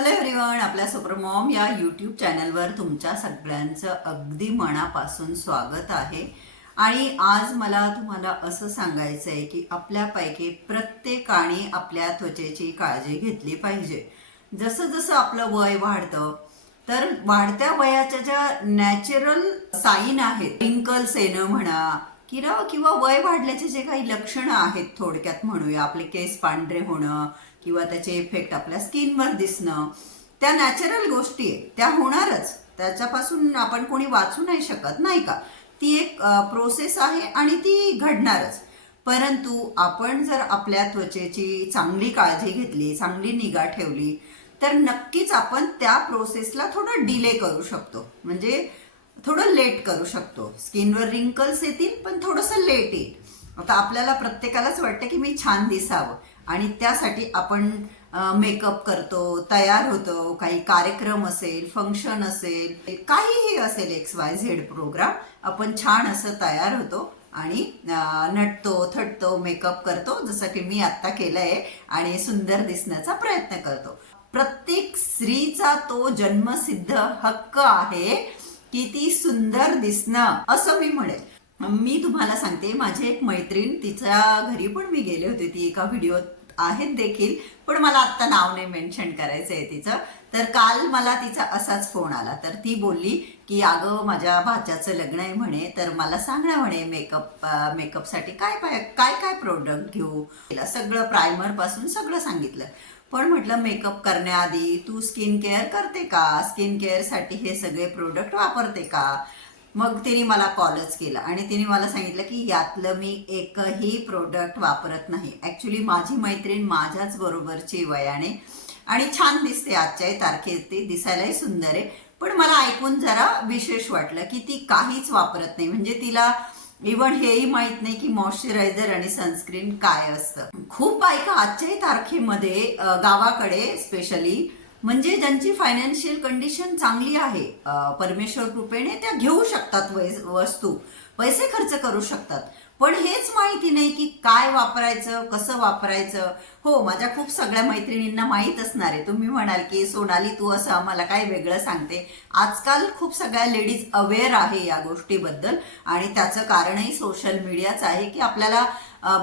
Hello everyone, आपल्या super Maugham या YouTube चॅनलवर तुमच्या सगळ्यांचं अगदी मनापासून स्वागत आहे. आणि आज मला तुम्हाला असं सांगायचं आहे की आपल्यापैकी प्रत्येकाने आपल्या त्वचेची काळजी घेतली पाहिजे. जसं जसं आपलं वय वाढतं तर वाढत्या वयाच्या ज्या नॅचरल साईन आहेत, रिंकल्स येणं म्हणा किंवा वय वाढल्याचे जे काही लक्षणं आहेत, थोडक्यात म्हणूया आपले केस पांढरे होणं किंवा त्याचे इफेक्ट आपल्या स्किनवर दिसणं, त्या नॅचरल गोष्टी आहेत, त्या होणारच. त्याच्यापासून आपण कोणी वाचू नाही शकत, नाही का? ती एक प्रोसेस आहे आणि ती घडणारच. परंतु आपण जर आपल्या त्वचेची चांगली काळजी घेतली, चांगली निगा ठेवली, तर नक्कीच आपण त्या प्रोसेसला थोडं डिले करू शकतो, म्हणजे थोडं लेट करू शकतो. स्किनवर रिंकल्स येतील पण थोडंसं लेट येईल. आता आपल्याला प्रत्येकालाच वाटतं की मी छान दिसावं आणि त्यासाठी आपण मेकअप करतो, तयार होतो. काही कार्यक्रम असेल, फंक्शन असेल, काहीही असेल, XYZ प्रोग्राम, आपण छान असं तयार होतो आणि नटतो, थटतो, मेकअप करतो, जसं की मी आत्ता केलंय, आणि सुंदर दिसण्याचा प्रयत्न करतो. प्रत्येक स्त्रीचा तो जन्मसिद्ध हक्क आहे की ती सुंदर दिसणं, असं मी म्हणेल. मी तुम्हाला सांगते, माझी एक मैत्रीण, तिच्या घरी पण मी गेले होते, ती एका व्हिडिओत आहेत देखील, पण मला आत्ता नाव नाही मेन्शन करायचं आहे तिचं. तर काल मला तिचा असाच फोन आला. तर ती बोलली की अगं, माझ्या भाच्याचं लग्न आहे म्हणे, तर मला सांग ना म्हणे, मेकअपसाठी काय काय काय प्रोडक्ट घेऊ. तिला सगळं प्रायमर पासून सगळं सांगितलं. पण म्हटलं, मेकअप करण्याआधी तू स्किन केअर करते का? स्किन केअरसाठी हे सगळे प्रोडक्ट वापरते का? मग तिने मला कॉलच केला आणि तिने मला सांगितलं की यातलं मी एकही प्रोडक्ट वापरत नाही. ॲक्च्युली माझी मैत्रीण माझ्याच बरोबरची वयाने आणि छान दिसते, आजच्याही तारखेत ती दिसायलाही सुंदर आहे. पण मला ऐकून जरा विशेष वाटलं की ती काहीच वापरत नाही. म्हणजे तिला इव्हन हेही माहीत नाही की मॉइश्चरायझर आणि सनस्क्रीन काय असतं. खूप बायका आजच्याही तारखेमध्ये गावाकडे स्पेशली, म्हणजे ज्यांची फायनान्शियल कंडिशन चांगली आहे, परमेश्वर कृपेने त्या घेऊ शकतात वस्तू, पैसे खर्च करू शकतात. पण हेच माहिती नाही की काय वापरायचं, कसं वापरायचं. हो, माझ्या खूप सगळ्या मैत्रिणींना माहीत असणार आहे. तुम्ही म्हणाल की सोनाली, तू असं आम्हाला काय वेगळं सांगते. आजकाल खूप सगळ्या लेडीज अवेअर आहे या गोष्टीबद्दल, आणि त्याचं कारणही सोशल मीडियाच आहे की आपल्याला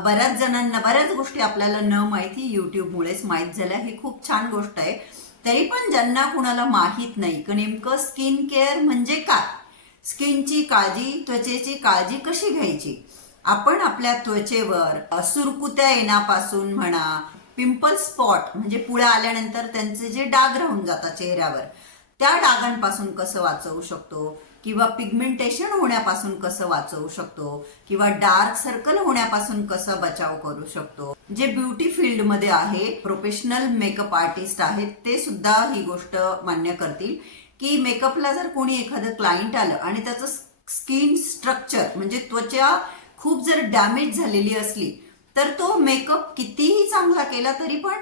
बऱ्याच जणांना बऱ्याच गोष्टी आपल्याला न माहिती यूट्यूबमुळेच माहीत झाल्या. ही खूप छान गोष्ट आहे. तरी पण ज्यांना कुणाला माहीत नाही की नेमकं स्किन केअर म्हणजे काय, स्किनची काळजी, त्वचेची काळजी कशी घ्यायची, आपण आपल्या त्वचेवर सुरकुत्या येण्यापासून म्हणा, पिंपल स्पॉट म्हणजे पुळ्या आल्यानंतर त्यांचे जे डाग राहून जातात चेहऱ्यावर, त्या डागांपासून कसं वाचवू शकतो, किंवा पिगमेंटेशन होण्यापासून कसं वाचवू शकतो, किंवा डार्क सर्कल होण्यापासून कसं बचाव करू शकतो. जे ब्युटी फील्डमध्ये आहे, प्रोफेशनल मेकअप आर्टिस्ट आहेत, ते सुद्धा ही गोष्ट मान्य करतील की मेकअपला जर कोणी एखादं क्लायंट आलं आणि त्याचं स्किन स्ट्रक्चर म्हणजे त्वचा खूप जर डॅमेज झालेली असली, तर तो मेकअप कितीही चांगला केला तरी पण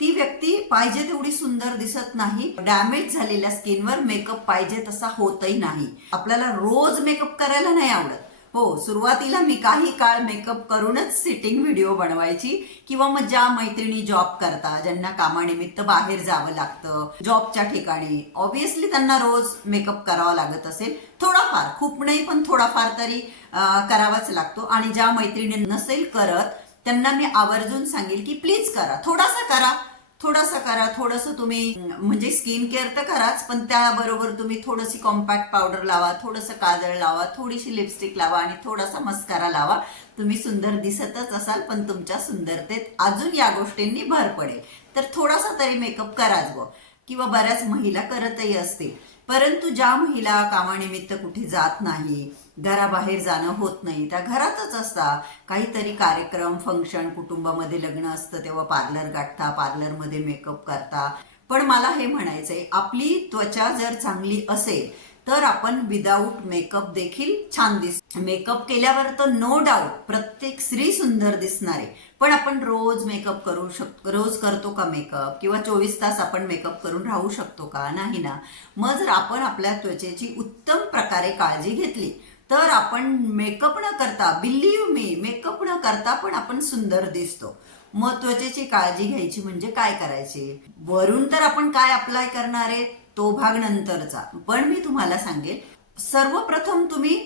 ती व्यक्ती पाहिजे तेवढी सुंदर दिसत नाही. डॅमेज झालेल्या स्किनवर मेकअप पाहिजे तसा होतही नाही. आपल्याला रोज मेकअप करायला नाही आवडत. हो, सुरुवातीला मी काही काळ मेकअप करूनच सिटिंग व्हिडिओ बनवायची, किंवा मग ज्या मैत्रिणी जॉब करतात, ज्यांना कामानिमित्त बाहेर जावं लागतं जॉबच्या ठिकाणी, ऑब्व्हियसली त्यांना रोज मेकअप करावा लागत असेल. थोडाफार, खूप नाही पण थोडाफार तरी करावाच लागतो. आणि ज्या मैत्रिणी नसेल करत, त्यांना मी आवर्जून सांगेल की प्लीज करा, थोडासा करा, थोडंसं तुम्ही म्हणजे स्किन केअर तर कराच, पण त्याबरोबर तुम्ही थोडीशी कॉम्पॅक्ट पावडर लावा, थोडंसं काजळ लावा, थोडीशी लिपस्टिक लावा आणि थोडासा मस्कारा लावा. तुम्ही सुंदर दिसतच असाल, पण तुमच्या सुंदरतेत अजून या गोष्टींनी भर पडेल. तर थोडासा तरी मेकअप कराच गो. किंवा बऱ्याच महिला करतही असतील. परंतु ज्या महिला कामानिमित्त कुठे जात नाही, घराबाहेर जाणं होत नाही, त्या घरातच असतात, काहीतरी कार्यक्रम, फंक्शन, कुटुंबामध्ये लग्न असतं तेव्हा पार्लर गाठता, पार्लरमध्ये मेकअप करता. पण मला हे म्हणायचंय, आपली त्वचा जर चांगली असेल तर आपण विदाऊट मेकअप देखील छान दिसतो. मेकअप केल्यावर तर नो डाऊट प्रत्येक स्त्री सुंदर दिसणार आहे. पण आपण रोज मेकअप करू शकतो, रोज करतो का मेकअप? किंवा 24 तास आपण मेकअप करून राहू शकतो का? नाही ना. मग जर आपण आपल्या त्वचेची उत्तम प्रकारे काळजी घेतली तर आपण मेकअप न करता, बिलीव्ह मी, मेकअप न करता पण आपण सुंदर दिसतो. मग त्वचेची काळजी घ्यायची म्हणजे काय करायचे, वरून तर आपण काय अप्लाय करणार आहे तो भाग नंतरचा, पण मी तुम्हाला सांगेल सर्वप्रथम तुम्ही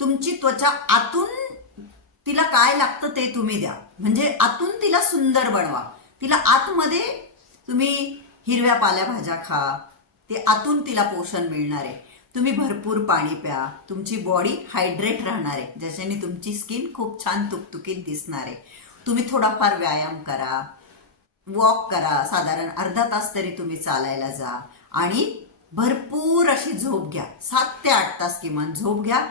तुमची त्वचा आतून तिला काय लागतं ते तुम्ही द्या, म्हणजे आतून तिला सुंदर बनवा. तिला आतमध्ये तुम्ही हिरव्या पालेभाज्या खा, ते आतून तिला पोषण मिळणार आहे. तुम्ही भरपूर पाणी प्या, तुमची बॉडी हायड्रेट राहणार आहे, ज्याच्याने तुमची स्किन खूप छान तुकतुकीत दिसणार आहे. तुम्ही थोडाफार व्यायाम करा, वॉक करा, साधारण अर्धा तास तरी तुम्ही चालायला जा आणि भरपूर अशी झोप घ्या. 7 ते 8 तास किमान झोप घ्या.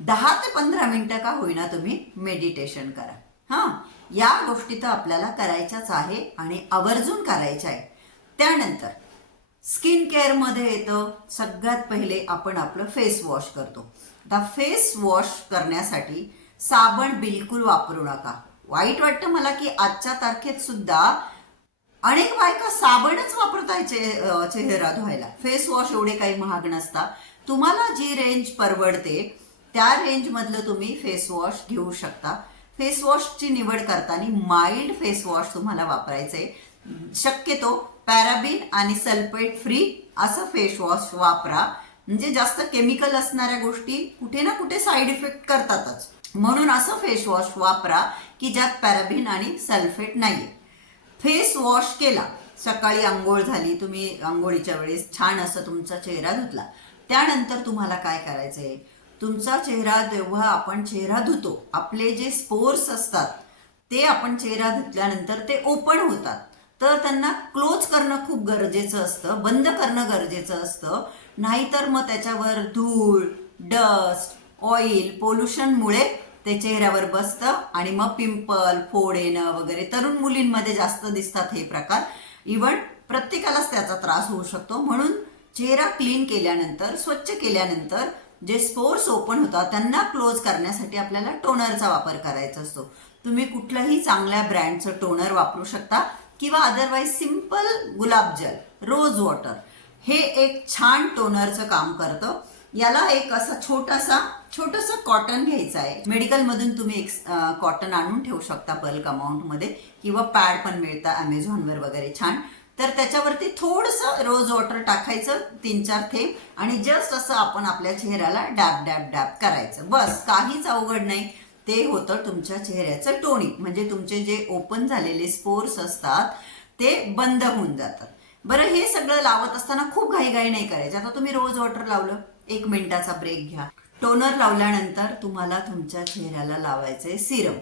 10 ते 15 मिनिटं का होईना तुम्ही मेडिटेशन करा. हां, या गोष्टी तर आपल्याला करायच्याच आहे आणि आवर्जून करायच्या आहे. त्यानंतर स्किन केअरमध्ये येतं सगळ्यात पहिले आपण आपलं फेस वॉश करतो. आता फेस वॉश करण्यासाठी साबण बिलकुल वापरू नका. वाईट वाटतं मला की आजच्या तारखेत सुद्धा अनेक बायका साबणच वापरताय चेहरा धुवायला. फेस वॉश एवढे काही महाग नसतात. तुम्हाला जी रेंज परवडते त्या रेंजमधलं तुम्ही फेस वॉश घेऊ शकता. फेस वॉशची निवड करताना माइल्ड फेस वॉश तुम्हाला वापरायचं आहे. शक्यतो पॅराबिन आणि सल्फेट फ्री असं फेस वॉश वापरा, म्हणजे जास्त केमिकल असणाऱ्या गोष्टी कुठे ना कुठे साईड इफेक्ट करतातच, म्हणून असं फेस वॉश वापरा की ज्यात पॅराबिन आणि सल्फेट नाही. फेस वॉश केला, सकाळी आंघोळ झाली, तुम्ही आंघोळीच्या वेळेस छान असं तुमचा चेहरा धुतला. त्यानंतर तुम्हाला काय करायचंय, तुमचा चेहरा जेव्हा आपण चेहरा धुतो, आपले जे स्पोर्स असतात ते आपण चेहरा धुतल्यानंतर ते ओपन होतात, तर त्यांना क्लोज करणं खूप गरजेचं असतं, बंद करणं गरजेचं असतं. नाहीतर मग त्याच्यावर धूळ, डस्ट, ऑइल, पोल्युशनमुळे ते चेहऱ्यावर बसतं आणि मग पिंपल, फोड येणं वगैरे तरुण मुलींमध्ये जास्त दिसतात हे प्रकार. इव्हन प्रत्येकालाच त्याचा त्रास होऊ शकतो. म्हणून चेहरा क्लीन केल्यानंतर, स्वच्छ केल्यानंतर जे स्पोर्स ओपन होतात त्यांना क्लोज करण्यासाठी आपल्याला टोनरचा वापर करायचा असतो. तुम्ही कुठलंही चांगल्या ब्रँडचं टोनर वापरू शकता किंवा अदरवाईज सिंपल गुलाबजल, रोज वॉटर हे एक छान टोनरचं काम करतं. याला एक असा छोटंसं कॉटन घ्यायचं आहे. मेडिकलमधून तुम्ही एक कॉटन आणून ठेवू शकता बल्क अमाऊंटमध्ये, किंवा पॅड पण मिळतं अमेझॉनवर वगैरे छान. तर त्याच्यावरती थोडंसं रोज वॉटर टाकायचं, 3-4 थेंब, आणि जस्ट असं आपण आपल्या चेहऱ्याला डॅब डॅब डॅब करायचं. बस, काहीच अवघड नाही. ते होतं तुमच्या चेहऱ्याचं टोनिंग, म्हणजे तुमचे जे ओपन झालेले स्पोर्स असतात ते बंद होऊन जातात. बरं, हे सगळं लावत असताना खूप घाईघाई नाही करायची. आता तुम्ही रोज वॉटर लावलं, 1 मिनिटाचा ब्रेक घ्या. टोनर लावल्यानंतर तुम्हाला तुमच्या चेहऱ्याला लावायचे सिरम.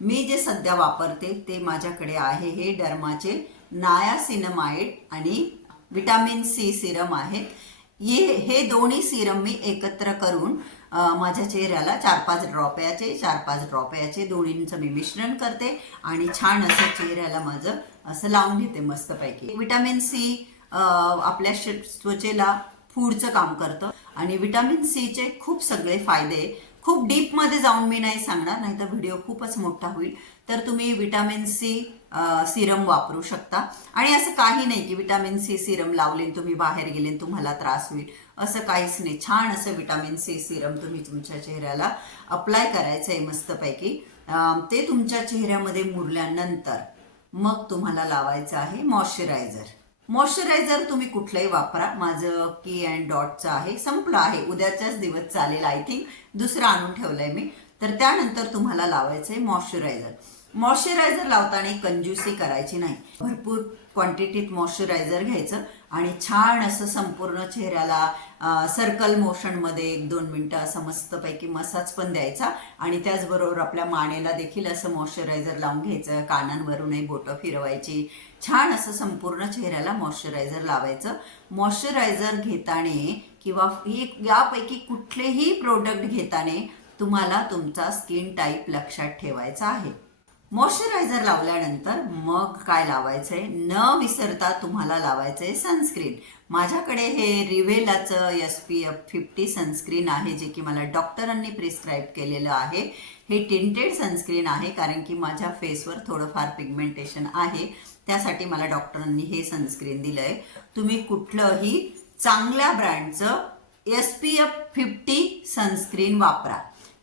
मी जे सध्या वापरते ते माझ्याकडे आहे, हे डर्माचे नायासिनमाइड आणि विटामिन सी सिरम आहेत. हे दोन्ही सिरम मी एकत्र करून माझ्या चेहऱ्याला 4-5 ड्रॉप याचे 4-5 ड्रॉप याचे दोन्हींचं मी मिश्रण करते आणि छान असं चेहऱ्याला माझं असं लावून घेते मस्तपैकी. विटामिन सी आपल्या त्वचेला फूडचं काम करतं आणि विटामिन सीचे खूप सगळे फायदे, खूप डीपमध्ये जाऊन मी नाही सांगणार, नाही तर व्हिडिओ खूपच मोठा होईल. तर तुम्ही विटामिन सी सिरम वापरू शकता. आणि असं काही नाही की विटामिन सी सिरम लावले तुम्ही बाहेर गेले तुम्हाला त्रास होईल, असं काहीच नाही. छान असं विटामिन सी सिरम तुम्ही तुमच्या चेहऱ्याला अप्लाय करायचं आहे मस्तपैकी. ते तुमच्या चेहऱ्यामध्ये मुरल्यानंतर मग तुम्हाला लावायचं आहे मॉइश्चरायझर. मॉइश्चरायझर तुम्ही कुठलंही वापरा, माझं की अँड डॉटचं आहे, संपलं आहे, उद्याच्याच दिवस चालेल, आय थिंक दुसरं आणून ठेवलंय मी. तर त्यानंतर तुम्हाला लावायचं आहे मॉइश्चरायझर. मॉइश्चरायझर लावताना कंजूसी करायची नाही, भरपूर क्वांटिटीत मॉइश्चरायझर घ्यायचं आणि छान असं संपूर्ण चेहऱ्याला सर्कल मोशनमध्ये 1-2 मिनिटं असं मस्तपैकी मसाज पण द्यायचा. आणि त्याचबरोबर आपल्या मानेला देखील असं मॉइश्चरायझर लावून घ्यायचं, कानांवरूनही बोटं फिरवायची, छान असं संपूर्ण चेहऱ्याला मॉइश्चरायझर लावायचं. मॉइश्चरायझर घेताना किंवा यापैकी कुठलेही प्रोडक्ट घेताना तुम्हाला तुमचा स्किन टाईप लक्षात ठेवायचा आहे. मॉइश्चरायझर लावल्यानंतर मग काय लावायचंय, न विसरता तुम्हाला लावायचंय सनस्क्रीन. माझ्याकडे हे रिव्हेलाचं SPF 50 सनस्क्रीन आहे, जे की मला डॉक्टरांनी प्रिस्क्राईब केलेलं आहे. हे टिंटेड सनस्क्रीन आहे, कारण की माझ्या फेसवर थोडंफार पिगमेंटेशन आहे, त्यासाठी मला डॉक्टरांनी हे सनस्क्रीन दिलंय. तुम्ही कुठलंही चांगल्या ब्रँडचं SPF 50 सनस्क्रीन वापरा.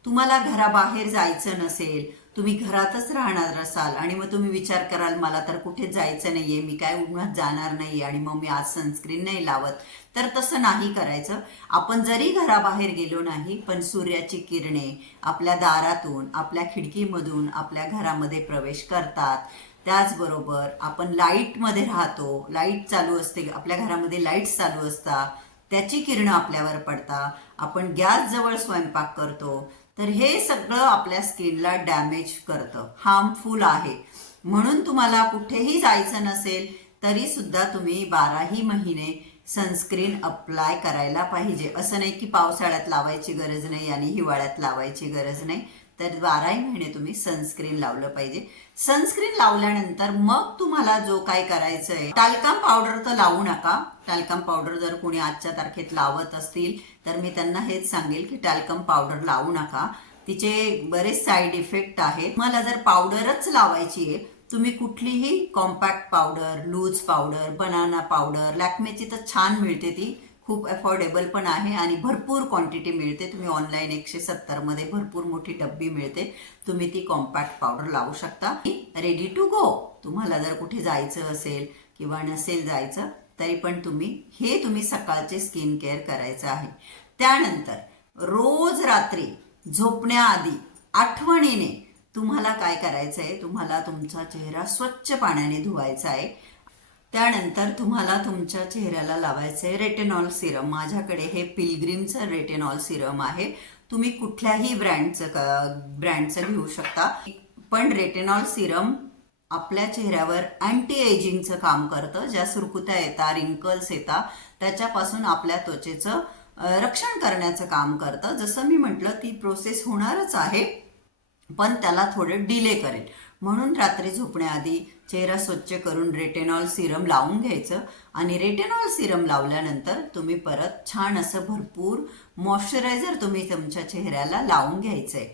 तुम्हाला घराबाहेर जायचं नसेल, तुम्ही घरातच राहणार असाल आणि मग तुम्ही विचार कराल मला तर कुठे जायचं नाहीये, मी काय उन्हात जाणार नाही आणि मग मी आज सनस्क्रीन नाही लावत, तर तसं नाही करायचं. आपण जरी घराबाहेर गेलो नाही पण सूर्याची किरणे आपल्या दारातून, आपल्या खिडकीमधून आपल्या घरामध्ये प्रवेश करतात. त्याचबरोबर आपण लाईटमध्ये राहतो, लाईट चालू असते, आपल्या घरामध्ये लाईट्स चालू असतात, त्याची किरणं आपल्यावर पडतात. आपण गॅस जवळ स्वयंपाक करतो, तर हे सगळं आपल्या स्किनला डॅमेज करतं, हार्मफुल आहे. म्हणून तुम्हाला कुठेही जायचं नसेल तरी सुद्धा तुम्ही 12ही महिने सनस्क्रीन अप्लाय करायला पाहिजे. असं नाही की पावसाळ्यात लावायची गरज नाही आणि हिवाळ्यात लावायची गरज नाही, तर 12ही महिने तुम्ही सनस्क्रीन लावलं पाहिजे. सनस्क्रीन लावल्यानंतर मग तुम्हाला जो काय करायचं आहे, टॅल्कम पावडर तर लावू नका. टॅल्कम पावडर जर कोणी आजच्या तारखेत लावत असतील तर मी त्यांना हेच सांगेल की टॅल्कम पावडर लावू नका. तिचे बरेच साईड इफेक्ट आहेत. मला जर पावडरच लावायची आहे, तुम्ही कुठलीही compact powder, loose powder, banana powder, लॅक्मेची तर छान मिळते, ती खूप अफोर्डेबल पण आहे आणि भरपूर क्वांटिटी मिळते. तुम्ही ऑनलाईन 170 मध्ये भरपूर मोठी डब्बी मिळते, तुम्ही ती कॉम्पॅक्ट पावडर लावू शकता. Ready to go. तुम्हाला जर कुठे जायचं असेल किंवा नसेल जायचं तरी पण तुम्ही सकाळचे स्किन केअर करायचं आहे. त्यानंतर रोज रात्री झोपण्याआधी आठवणीने तुम्हाला काय करायचं आहे, तुम्हाला तुमचा चेहरा स्वच्छ पाण्याने धुवायचा आहे. त्यानंतर तुम्हाला तुमच्या चेहऱ्याला लावायचं आहे रेटिनॉल सिरम. माझ्याकडे हे पिलग्रीमचं रेटिनॉल सिरम आहे. तुम्ही कुठल्याही ब्रँडचं घेऊ शकता, पण रेटिनॉल सिरम आपल्या चेहऱ्यावर अँटी एजिंगचं काम करतं. ज्या सुरकुत्या येतात, रिंकल्स येतात, त्याच्यापासून आपल्या त्वचेचं रक्षण करण्याचं काम करतं. जसं मी म्हटलं, ती प्रोसेस होणारच आहे पण त्याला थोडं डिले करेल. म्हणून रात्री झोपण्याआधी चेहरा स्वच्छ करून रेटिनॉल सिरम लावून घ्यायचं आणि रेटिनॉल सिरम लावल्यानंतर तुम्ही परत छान असं भरपूर मॉइश्चरायझर तुम्ही तुमच्या चेहऱ्याला लावून घ्यायचंय.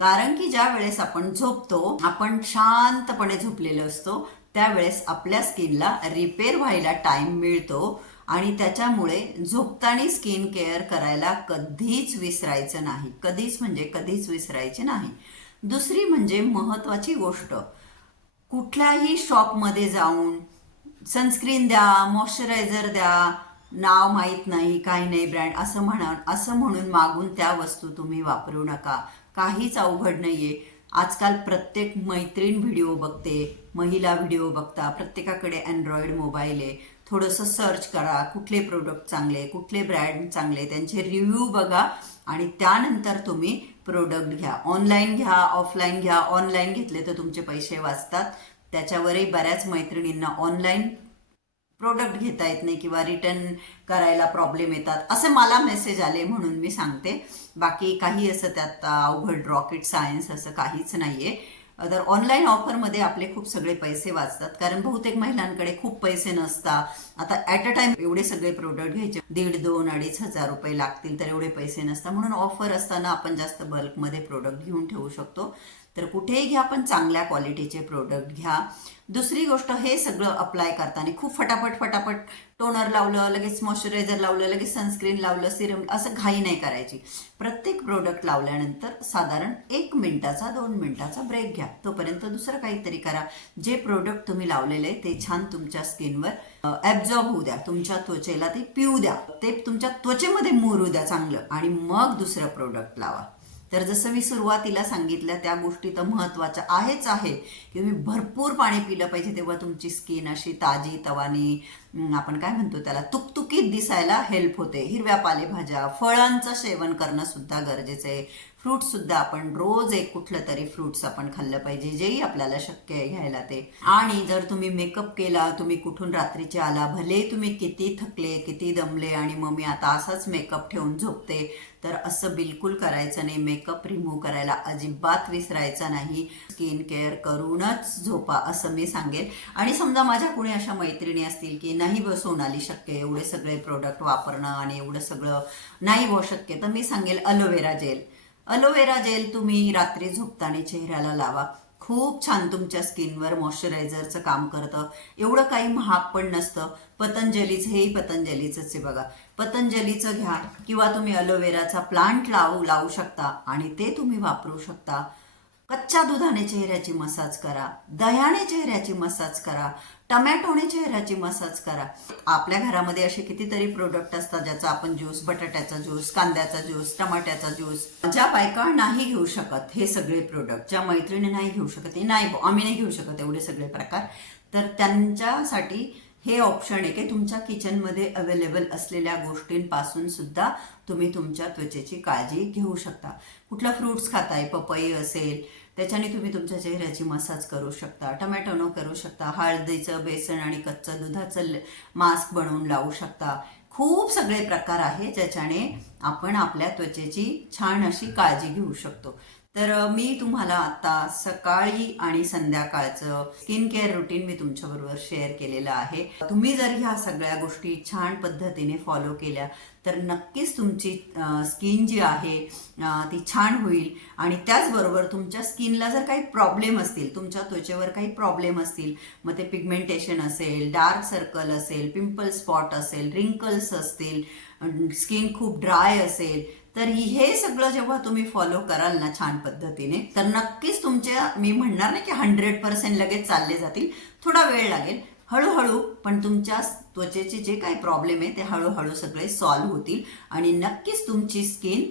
कारण की ज्या वेळेस आपण झोपतो, आपण शांतपणे झोपलेलो असतो, त्यावेळेस आपल्या स्किनला रिपेअर व्हायला टाइम मिळतो आणि त्याच्यामुळे झोपताना स्किन केअर करायला कधीच विसरायचं नाही. कधीच म्हणजे कधीच विसरायचे नाही. दुसरी म्हणजे महत्वाची गोष्ट, कुठल्याही शॉपमध्ये जाऊन सनस्क्रीन द्या, मॉइश्चरायझर द्या, नाव माहीत नाही, काही नाही ब्रँड असं म्हणून मागून त्या वस्तू तुम्ही वापरू नका. काहीच अवघड नाहीये. आजकाल प्रत्येक मैत्रीण व्हिडिओ बघते, महिला व्हिडिओ बघता, प्रत्येकाकडे अँड्रॉइड मोबाईल आहे. थोडंसं सर्च करा, कुठले प्रोडक्ट चांगले, कुठले ब्रँड चांगले, त्यांचे रिव्ह्यू बघा आणि त्यानंतर तुम्ही प्रोडक्ट घ्या. ऑनलाईन घ्या, ऑफलाईन घ्या. ऑनलाईन घेतले तर तुमचे पैसे वाचतात. त्याच्यावरही बऱ्याच मैत्रिणींना ऑनलाईन प्रोडक्ट घेता येत नाही किंवा रिटर्न करायला प्रॉब्लेम येतात, असे मला मेसेज आले म्हणून मी सांगते. बाकी काही असं त्यात अवघड रॉकेट सायन्स असं काहीच नाहीये. तर ऑनलाईन ऑफरमध्ये आपले खूप सगळे पैसे वाचतात, कारण बहुतेक महिलांकडे खूप पैसे नसतात. आता ॲट अ टाइम एवढे सगळे प्रोडक्ट घ्यायचे 1,500, 2,000-2,500 रुपये लागतील, तर एवढे पैसे नसतात. म्हणून ऑफर असताना आपण जास्त बल्कमध्ये प्रोडक्ट घेऊन ठेवू शकतो. तर कुठेही घ्या पण चांगल्या क्वालिटीचे प्रोडक्ट घ्या. दुसरी गोष्ट, हे सगळं अप्लाय करताना खूप फटाफट टोनर लावलं, लगेच मॉइश्चरायझर लावलं, लगेच सनस्क्रीन लावलं, सिरम, असं घाई नाही करायची. प्रत्येक प्रोडक्ट लावल्यानंतर साधारण 1 मिनिटाचा 2 मिनिटाचा ब्रेक घ्या. तोपर्यंत दुसरं काहीतरी करा. जे प्रोडक्ट तुम्ही लावलेले ते छान तुमच्या स्किनवर ॲब्झॉर्ब होऊ द्या, तुमच्या त्वचेला ते पिऊ द्या, ते तुमच्या त्वचेमध्ये मुरू द्या चांगलं, आणि मग दुसरं प्रोडक्ट लावा. तर जसं मी सुरुवातीला सांगितलं त्या गोष्टी तर महत्त्वाच्या आहेच आहे की तुम्ही भरपूर पाणी पिलं पाहिजे, तेव्हा तुमची स्किन अशी ताजी तवानी, आपण काय म्हणतो त्याला, तुकतुकीत दिसायला हेल्प होते. हिरव्या पालेभाज्या, फळांचं सेवन करणं सुद्धा गरजेचं आहे. फ्रूट्स सुद्धा आपण रोज एक कुठलं तरी फ्रूट्स आपण खाल्लं पाहिजे, जेही आपल्याला शक्य आहे घ्यायला ते. आणि जर तुम्ही मेकअप केला, तुम्ही कुठून रात्रीचे आला, भले तुम्ही किती थकले, किती दमले आणि मग मी आता असाच मेकअप ठेवून झोपते, तर असं बिलकुल करायचं नाही. मेकअप रिमूव्ह करायला अजिबात विसरायचा नाही. स्किन केअर करूनच झोपा असं मी सांगेल. आणि समजा माझ्या कुणी अशा मैत्रिणी असतील की नाही सोनाली शक्य एवढे सगळे प्रोडक्ट वापरणं आणि एवढं सगळं नाही हो शक्य, तर मी सांगेल अलोवेरा जेल. अलोवेरा जेल तुम्ही रात्री झोपताना चेहऱ्याला लावा. खूप छान तुमच्या स्किनवर मॉइश्चरायझरचं काम करतं. एवढं काही महाग पण नसतं. पतंजलीचं, हेही पतंजलीचंच आहे बघा. पतंजलीचं घ्या किंवा तुम्ही अलोवेराचा प्लांट लावू शकता आणि ते तुम्ही वापरू शकता. कच्च्या दुधाने चेहऱ्याची मसाज करा, दह्याने चेहऱ्याची मसाज करा, टमॅटोने चेहऱ्याची मसाज करा. आपल्या घरामध्ये असे कितीतरी प्रोडक्ट असतात ज्याचा आपण ज्यूस, बटाट्याचा ज्यूस, कांद्याचा ज्यूस, टमाट्याचा ज्यूस. ज्या बायका नाही घेऊ शकत हे सगळे प्रोडक्ट, ज्या मैत्रिणी नाही घेऊ शकत, नाही आम्ही नाही घेऊ शकत एवढे सगळे प्रकार, तर त्यांच्यासाठी हे ऑप्शन आहे की तुमच्या किचनमध्ये अवेलेबल असलेल्या गोष्टींपासून सुद्धा तुम्ही तुमच्या त्वचेची काळजी घेऊ शकता. कुठला फ्रुट्स खाताय, पपई असेल, त्याच्याने तुम्ही तुमच्या चेहऱ्याची मसाज करू शकता. टमॅटोनं करू शकता. हळदीचं, बेसन आणि कच्चं दुधाचं मास्क बनवून लावू शकता. खूप सगळे प्रकार आहे ज्याच्याने आपण आपल्या त्वचेची छान अशी काळजी घेऊ शकतो. तर मी तुम्हाला आता सकाळी आणि संध्याकाळचं स्किन केअर रुटीन मी तुमच्याबरोबर शेअर केलेलं आहे. तुम्ही जर ह्या सगळ्या गोष्टी छान पद्धतीने फॉलो केल्या तर नक्कीच तुमची स्किन जी आहे ती छान होईल. आणि त्याचबरोबर तुमच्या स्किनला जर काही प्रॉब्लेम असतील, तुमच्या त्वचेवर काही प्रॉब्लेम असतील, मग ते पिगमेंटेशन असेल, डार्क सर्कल असेल, पिंपल स्पॉट असेल, रिंकल्स असतील, स्किन खूप ड्राय असेल, तर हे सगळं जेव्हा तुम्ही फॉलो कराल ना छान पद्धतीने, तर नक्कीच तुमच्या, मी म्हणणार नाही की 100% लगेच चालले जातील, थोडा वेळ लागेल, हळूहळू, पण तुमच्या त्वचेचे जे काही प्रॉब्लेम आहे ते हळूहळू सगळे सॉल्व्ह होतील आणि नक्कीच तुमची स्किन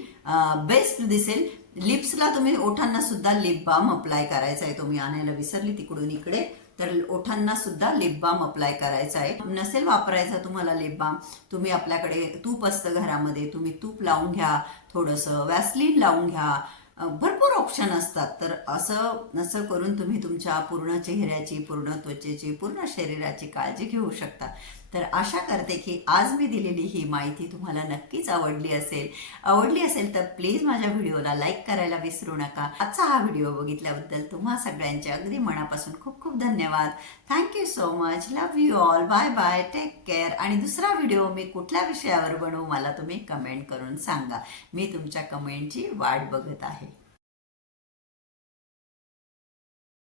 बेस्ट दिसेल. लिप्सला तुम्ही, ओठांना सुद्धा लिप बाम अप्लाय करायचा आहे. तुम्ही आणायला विसरली तिकडून इकडे, तर ओठांना सुद्धा लिप बाम अप्लाय करायचा आहे. नसेल वापरायचा तुम्हाला लिप बाम, तुम्ही आपल्याकडे तूप असतं घरामध्ये, तुम्ही तूप लावून घ्या, थोडंसं वॅसलीन लावून घ्या, भरपूर ऑप्शन असतात. तर असं करून तुम्ही तुमच्या पूर्ण चेहऱ्याची, पूर्ण त्वचेची, पूर्ण शरीराची काळजी घेऊ शकता. तर आशा करते की आज मी दिलेली ही माहिती तुम्हाला नक्कीच आवडली असेल तर प्लीज माझ्या व्हिडिओला लाईक करायला विसरू नका. आजचा हा व्हिडिओ बघितल्याबद्दल तुम्हा सगळ्यांचे अगदी मनापासून खूप खूप धन्यवाद. Thank you so much. Love you all. Bye bye. Take care. आणि दुसरा व्हिडिओ मी कुठल्या विषयावर बनवू मला तुम्ही कमेंट करून सांगा. मी तुमच्या कमेंटची वाट बघत आहे.